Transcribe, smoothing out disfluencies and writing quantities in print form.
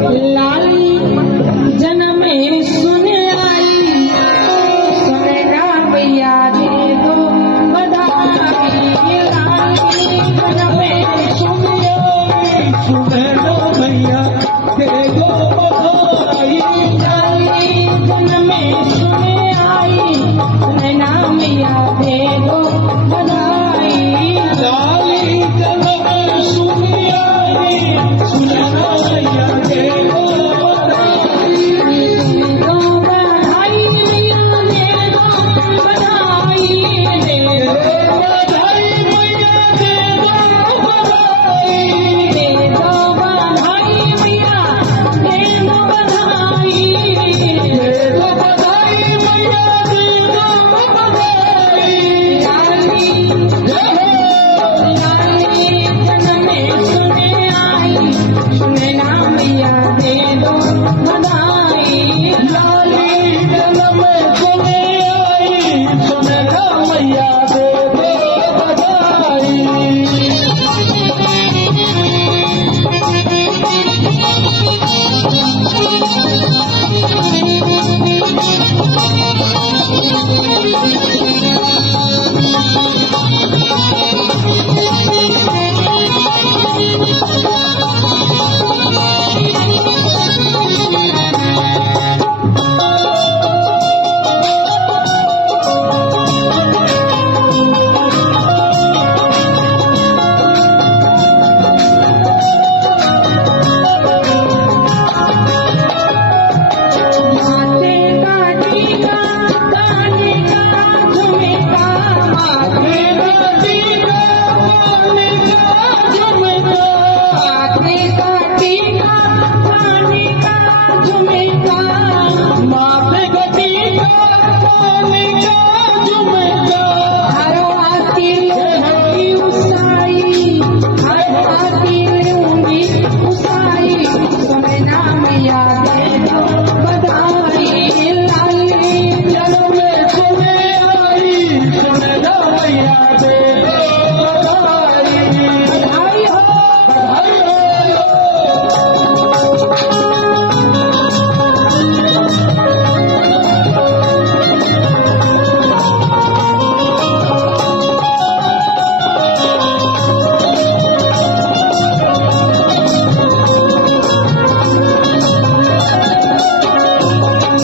लाली जन्म सुन आई, सुने ना भैया दे दो बधाई। लाली जन्म सुन आई, सुने ना भैया दे दो बधाई। लाली जन्म सुन आई, सुने ना भैया दे दो बधाई। लाली जन्म सुन आई, सुने ना भैया दे दो बधाई। दो बधाई भैया दे दो बधाई, दे दो बधाई भैया दे दो बधाई। दे दो बधाई भैया दे दो बधाई। दे दो बधाई भैया दे दो बधाई। लाली लाली जन्म सुने आई, सुने ना भैया दे दो बधाई। लाली जन्म सुने आई, सुने ना भैया दे दो बधाई। माथे का टीका, काने का झुमका, माथे का टीका, काने का झुमका। माथे का टीका,